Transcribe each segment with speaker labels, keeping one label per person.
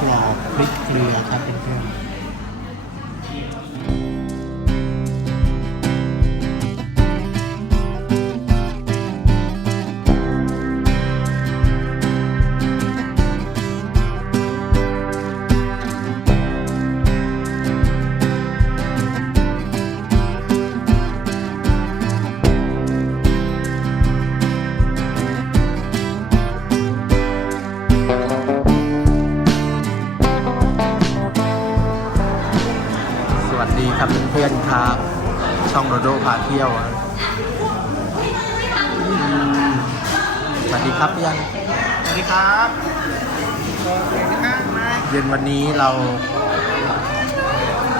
Speaker 1: กรอบพริกเกลือครับเพื่อนๆ ยัง
Speaker 2: สวัสดีครับสวัสดีครับมา
Speaker 1: เย็นวันนี้เรา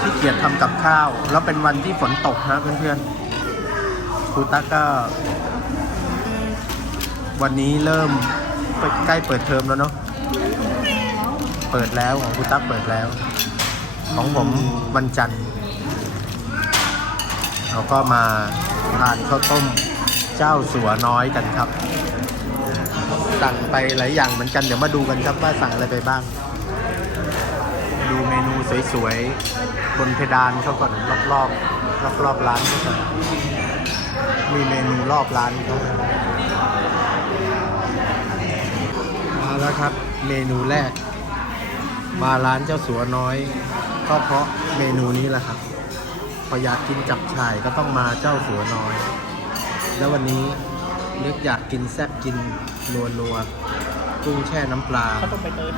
Speaker 1: ที่เกียจทำกับข้าว แล้วเป็นวันที่ฝนตกนะเพื่อนๆครูตั๊กก็ วันนี้เริ่มใกล้เปิดเทอมแล้วเนาะเปิดแล้วของครูตั๊กเปิดแล้ว ของผมวันจันทร์เราก็มาทานข้าวต้มเจ้าสัวน้อยกันครับ สั่งไปหลายอย่างเหมือนกัน เดี๋ยวมาดูกันครับว่าสั่งอะไรไปบ้าง ดูเมนูสวยๆบนเพดานเขาก่อนรอบๆรอบๆร้านเขาก่อนมีเมนูรอบร้านเขามาแล้วครับ เมนูแรก มาร้านเจ้าสัวน้อย ก็เพราะเมนูนี้แหละครับพออยากกินจับฉ่ายก็ต้องมาเจ้าสัวน้อย แล้ววันนี้นึกอยากกินแซ่บกิน นัวนัวๆกุ้งแช่น้ำปลา
Speaker 2: เขาต้องไปเตย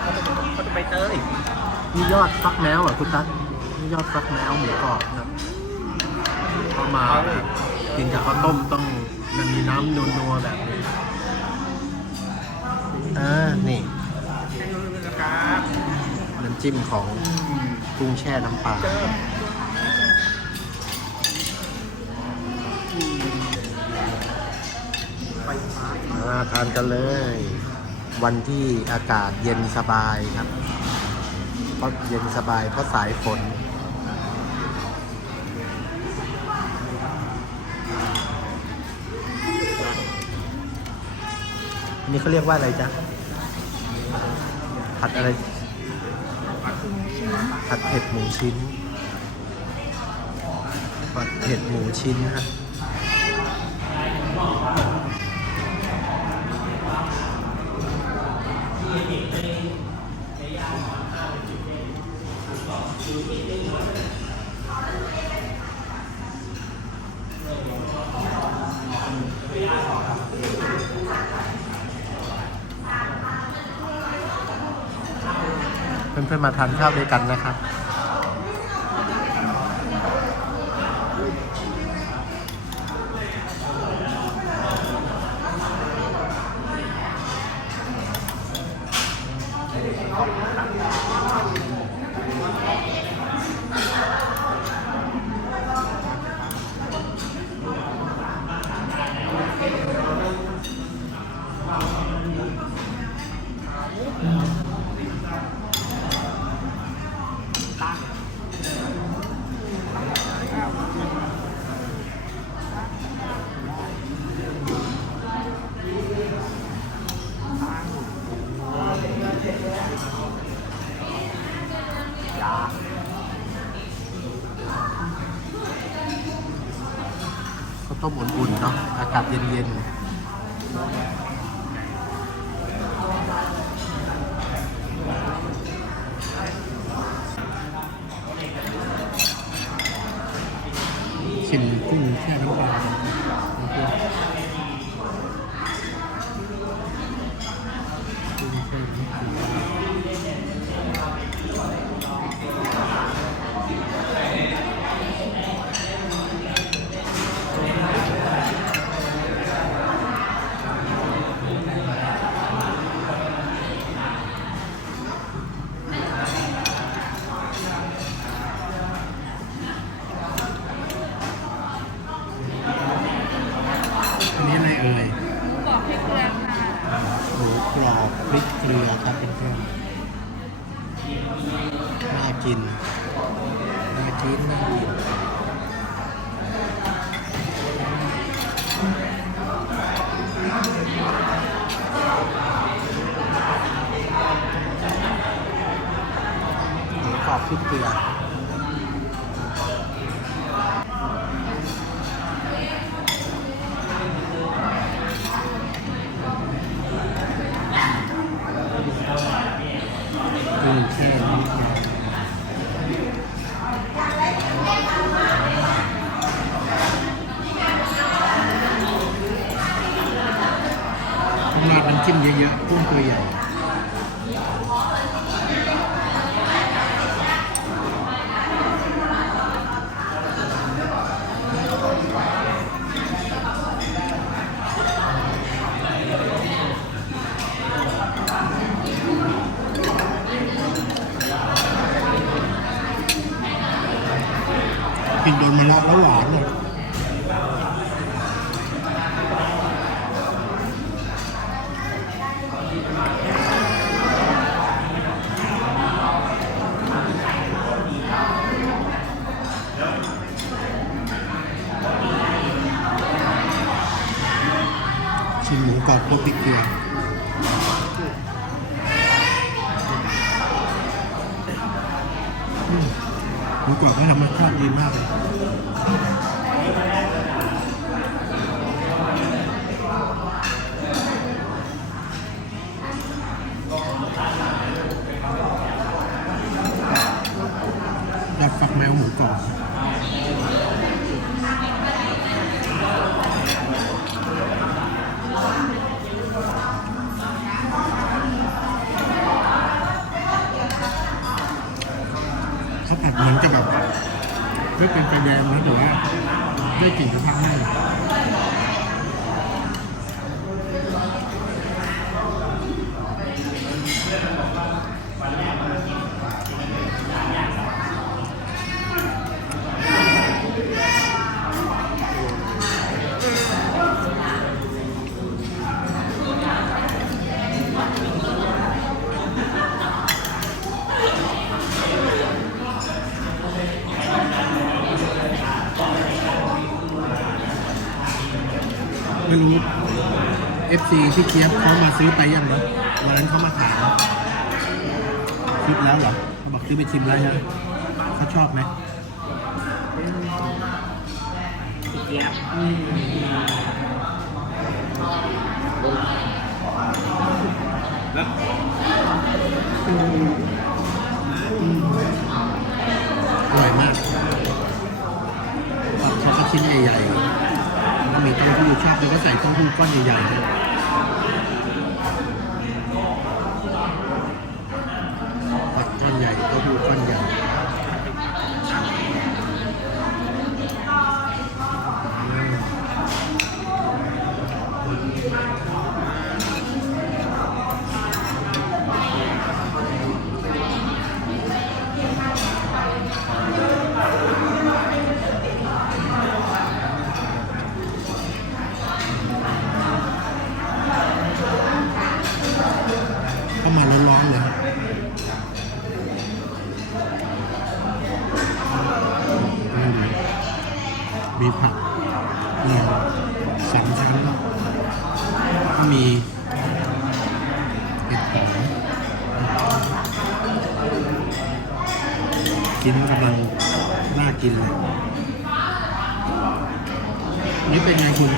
Speaker 2: เขาต้องเขาต้องไปเตย
Speaker 1: นี่ยอดฟักแมวเหรอคุณตั๊กนี่ยอดฟักแมวหมูกรอบครับเข้ามากินกับข้าวต้มต้องมันมีน้ำนัวๆแบบนี้อ่านี่
Speaker 2: นะครับ
Speaker 1: น้ำจิ้มของกุ้งแช่น้ำปลา มาทานกันเลย วันที่อากาศเย็นสบายครับ เพราะเย็นสบายเพราะสายฝนอันนี้เขาเรียกว่าอะไรจ๊ะ ผัดอะไร ผัดเผ็ดหมูชิ้น ผัดเผ็ดหมูชิ้นฮะ เพื่อนๆมาทานข้าวด้วยกันนะครับ Thank you. พริ นโดนมะระแล้วหวาน FC ที่เคียบเขามาซื้อไปยังนะวันนั้นเขามาถามซื้อแล้วเหรอเขาบอกซื้อไปชิมแล้วนะเขาชอบไหม
Speaker 2: เจี๊ยบแล้ว
Speaker 1: อร่อยมากเขาก็ชิ้นใหญ่ๆแล้วก็มีเต้าหู้ชอบแล้วก็ใส่เต้าหู้ก้อนใหญ่ๆ มีผักมีสามชั้นก็มีเห็ดหอมกินกำลังน่ากินเลย นี่เป็นไงคุณ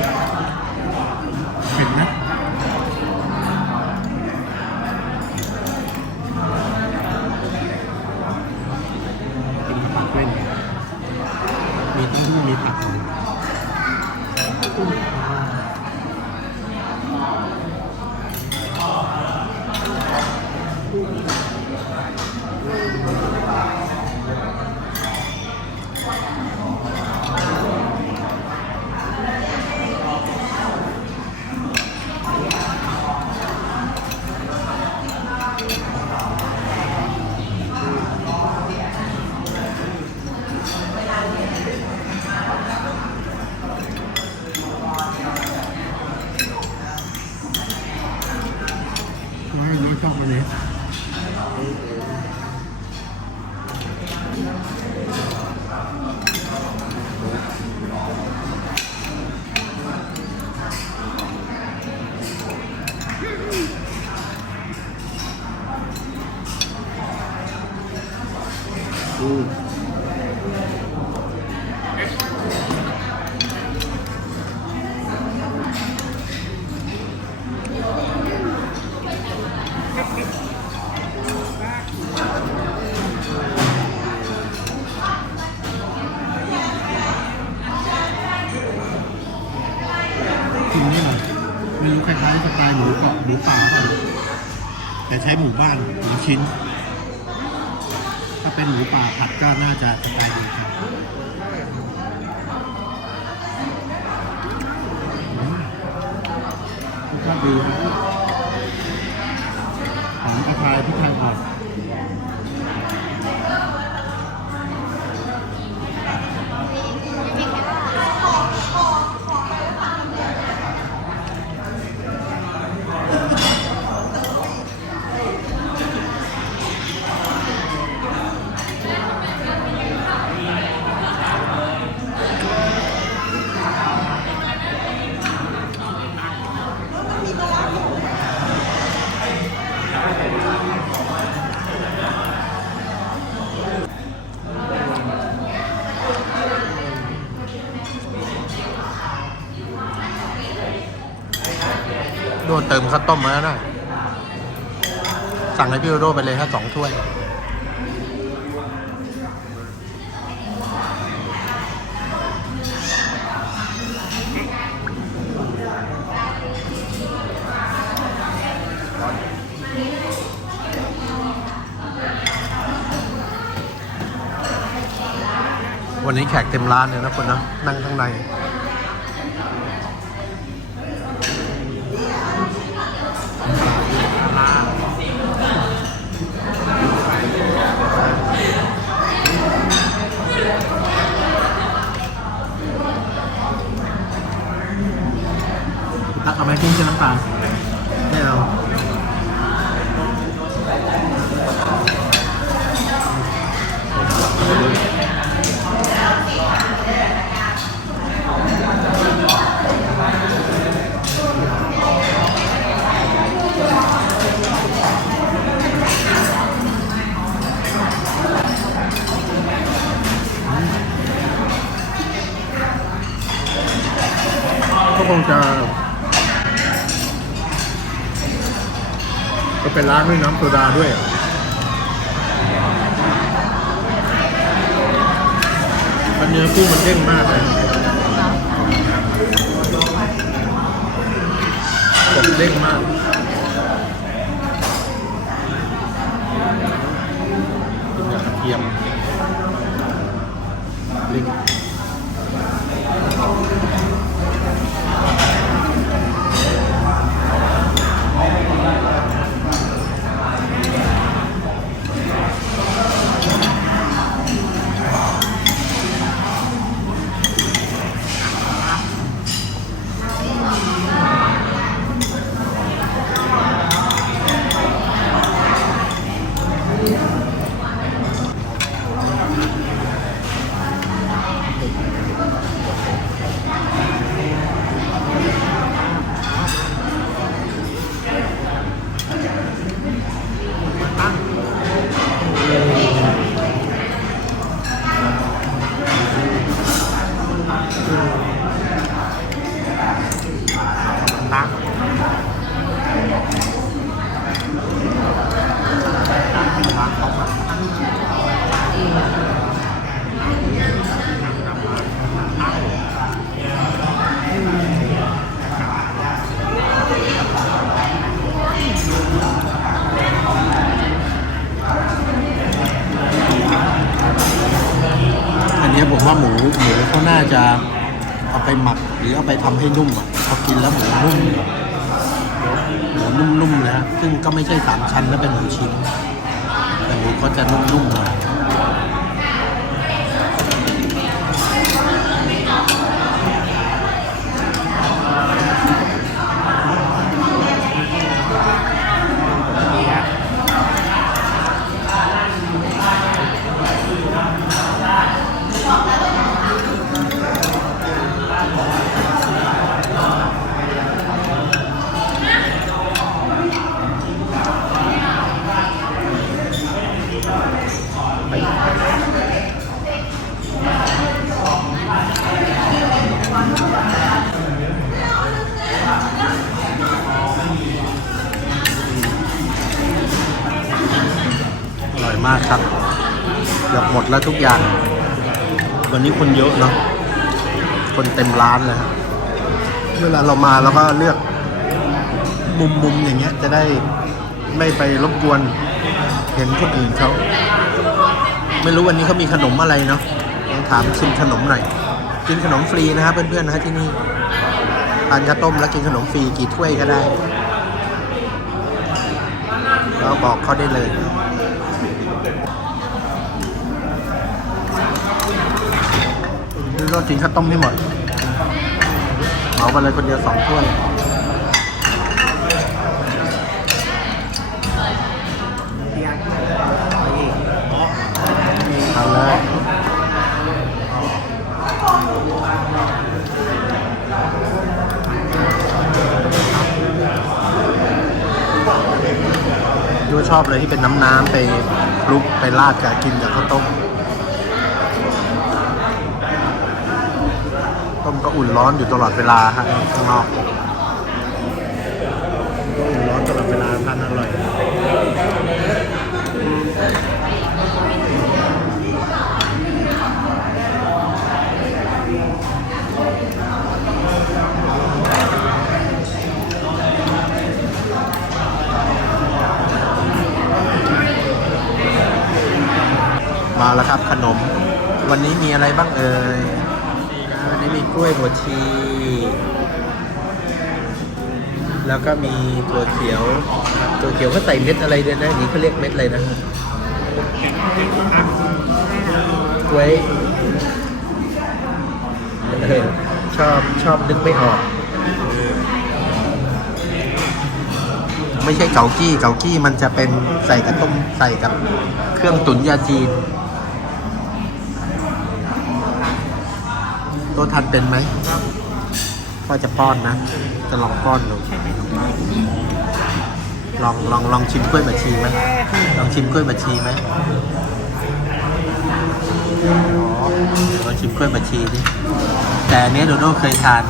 Speaker 1: ชิ้น ถ้าเป็นหมูป่าผัดก็น่าจะสได้ดียวกันอืมรสชาติดีครับหอมกระชายพริกไทยอ่อน ดเติมข้าวต้มมาแล้วนะ สั่งให้พี่โดโดไปเลยครับสองถ้วย วันนี้แขกเต็มร้านเลยนะคนนะนั่งข้างใน ซดาด้วยมันเนื้อกุ้งมันเด้งมากเลยกบเด้งมากกินกับกระเทียมพริก ไปหมักหรือเอาไปทำให้นุ่มอะพอกินแล้วหมูนุ่มหมูนุ่มๆนะซึ่งก็ไม่ใช่สามชั้นแล้วเป็นหมูชิ้นแต่หมูก็จะนุ่มๆหน่อ ทุกอย่าง วันนี้คนเยอะเนาะคนเต็มร้านเลยครับเวลาเรามาเราก็เลือก มุมมุมๆอย่างเงี้ย จะได้ไม่ไปรบกวน เห็นคนอื่นเขาไม่รู้วันนี้เขามีขนมอะไรเนาะลองถามชิมขนมหน่อยกินขนมฟรีนะครับเพื่อนๆนะที่นี่ทานข้าวต้มแล้วกินขนมฟรีกี่ถ้วยก็ได้เราบอกเขาได้เลย นี่ก็กินข้าวต้มไม่หมดเอาไปเลยคนเดียวสองถ้วยทำเลยยูชอบเลยที่เป็นน้ำน้ำไปลุกไปราดกับกินกับข้าวต้ม ต้มก็อุ่นร้อนอยู่ตลอดเวลาฮะข้างนอกก็อุ่นร้อนตลอดเวลาทานอร่อยมาแล้วครับขนม วันนี้มีอะไรบ้างเอ่ยอ่าวันนี้มี กล้วยบวชชี แล้วก็มีถั่วเขียว ถั่วเขียวเขาใส่เม็ดอะไรด้วยนะนี่เขาเรียกเม็ดอะไรนะกล้วยเออชอบชอบนึกไม่ออก ไม่ใช่เกากี้เกากี้มันจะเป็นใส่กับต้มใส่กับเครื่องตุ๋นยาจีน ตัวทันเป็นไหมก็จะป้อนนะ จะลองป้อนดู ลองลองลองชิมกล้วยบัชีไหมลองชิมกล้วยบัชีไหมลองชิมกล้วยบัชีดิแต่อันเนี้ยโดโดเคยทาน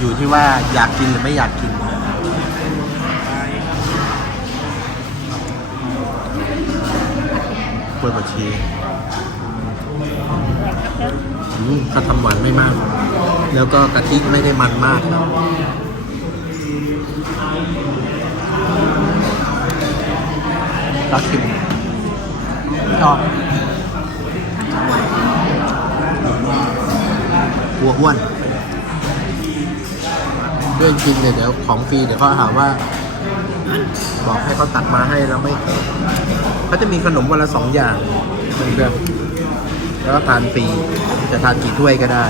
Speaker 1: อยู่ที่ว่าอยากกินหรือไม่อยากกินกล้วยบดชี เขาทำหวานไม่มาก แล้วก็กะทิไม่ได้มันมากรักชิมชอบกลัวอ้วนเรื่องกินเนี่ยเดี๋ยวของฟรีเดี๋ยวเขาหาว่า บอกให้เขาตัดมาให้แล้วไม่เขาจะมีขนมวันละสองอย่างเพื่อนๆ แล้วก็ทานฟรีจะทานกี่ถ้วยก็ได้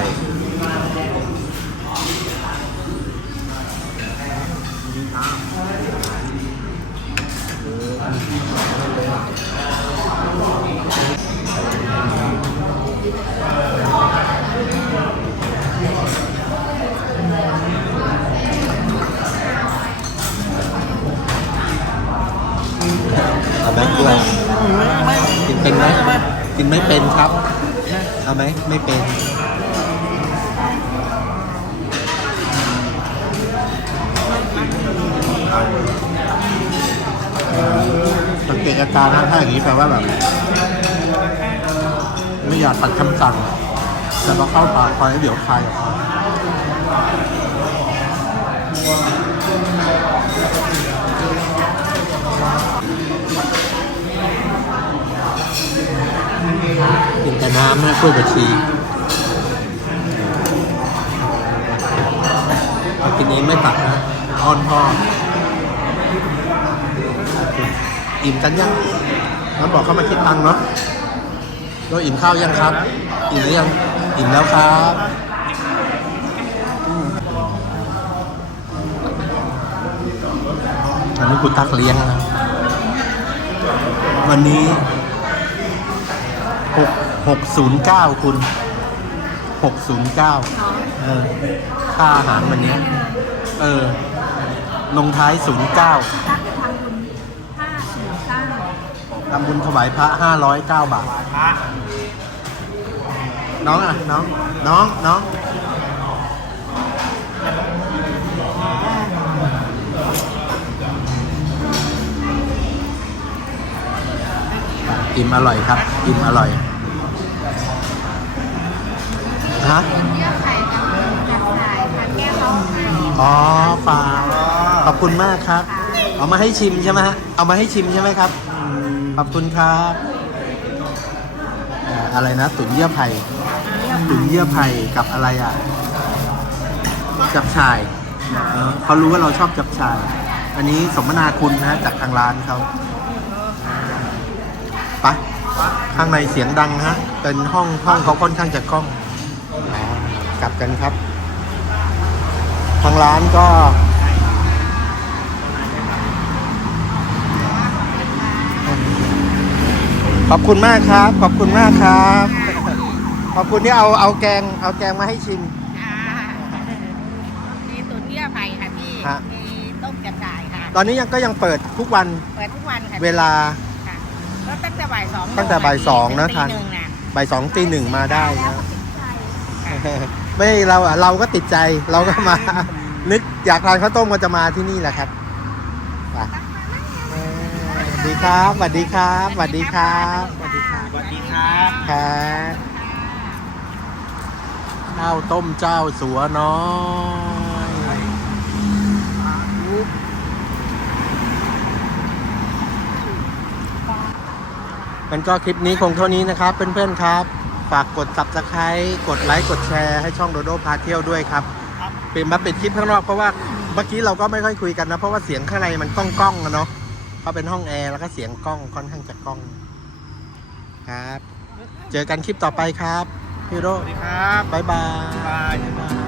Speaker 1: เอาไหมเกลือกินเป็นไหมกินไม่เป็นครับ เอาไหมไม่เป็นสังเกตอาการนะถ้าอย่างนี้แปลว่าแบบ ไม่อยากตัดคำสั่ง แต่พอเข้าปากไปแล้เดี๋ยวคายออกมา กินแต่น้ำนะกล้วยบวชชีเอากินเองไม่ตัดนะอ้อนพ่ออิ่มกันยังน้ำบอกเข้ามาคิดตังค์เนาะเราอิ่มข้าวยังครับ อิ่มหรือยัง อิ่มแล้วครับอันนี้คุณตักเลี้ยงนะวันนี้ หกหกศูนย์เก้าคุณหกศูนย์เก้าเออ ค่าอาหารวันนี้เออ ลงท้ายศูนย์เก้า
Speaker 3: ทำบุญ
Speaker 1: ถวายพระห้าร้อยเก้าบาท น้องอะ น้อง น้อง น้องไปอิ่มอร่อยครับ อิ่มอร่อย ฮะ
Speaker 4: เยื่อไข่กับกับไข่ค่ะแก้ท้องให้
Speaker 1: อ๋อปลาขอบคุณมากครับ เอามาให้ชิมใช่ไหมฮะเอามาให้ชิมใช่ไหมครับขอบคุณครับอ่าอะไรนะตุ๋นเยื่อไผ่ตุ๋นเยื่อไผ่กับอะไรอะ จับชายเออเขารู้ว่าเราชอบจับชาย อันนี้สมนาคุณนะจากทางร้านเขาไปข้างในเสียงดังฮะ เป็นห้องห้องเขาค่อนข้างจะกล้อง ลับกันครับ ทางร้านก็ขอบคุณมากครับ ขอบคุณมากครับ ขอบคุณที่เอาเอาแกงเอาแกงมาให้ชิม
Speaker 4: ค่ะมีตุ๋นเยื่อไผ่ค่ะพี่
Speaker 1: ฮะ
Speaker 4: มีต้มกระจายค่ะ
Speaker 1: ตอนนี้ยังก็ยังเปิดทุกวัน
Speaker 4: เปิดทุกวันค่ะ
Speaker 1: เวลา
Speaker 4: ค่ะก็ตั้งแต่บ่ายสอง
Speaker 1: ตั้งแต่บ่ายสองนะ
Speaker 4: ถึ
Speaker 1: ทัน
Speaker 4: ตีหนึ่งนะ
Speaker 1: บ่ายสองตีหนึ่งมาได้นะ ไม่เราอะเราก็ติดใจเราก็มา นึกอยากทานข้าวต้มก็จะมาที่นี่แหละครับไปเออสวัสดีครับสวัสดีครับสวัสดีครับสวัสดีครับ
Speaker 2: สวัสดีครับ
Speaker 1: ครับข้าวต้มเจ้าสัวน้อยมันก็คลิปนี้คงเท่านี้นะครับเพื่อนๆครับ ฝากกด subscribe กดไลค์กดแชร์ให้ช่องโดโดพาเที่ยวด้วยครับเป็นมาปิดคลิปข้างนอกเพราะว่าเมื่อกี้เราก็ไม่ค่อยคุยกันนะ เพราะว่าเสียงข้างในมันก้องก้องๆอะเนาะเพราะเป็นห้องแอร์แล้วก็เสียงกล้องค่อนข้างจะกล้องครับ เจอกันคลิปต่อไปครับพี่โร
Speaker 2: สวัสดีครับ
Speaker 1: บายบาย
Speaker 2: บ๊ายบาย
Speaker 1: บ๊ายบาย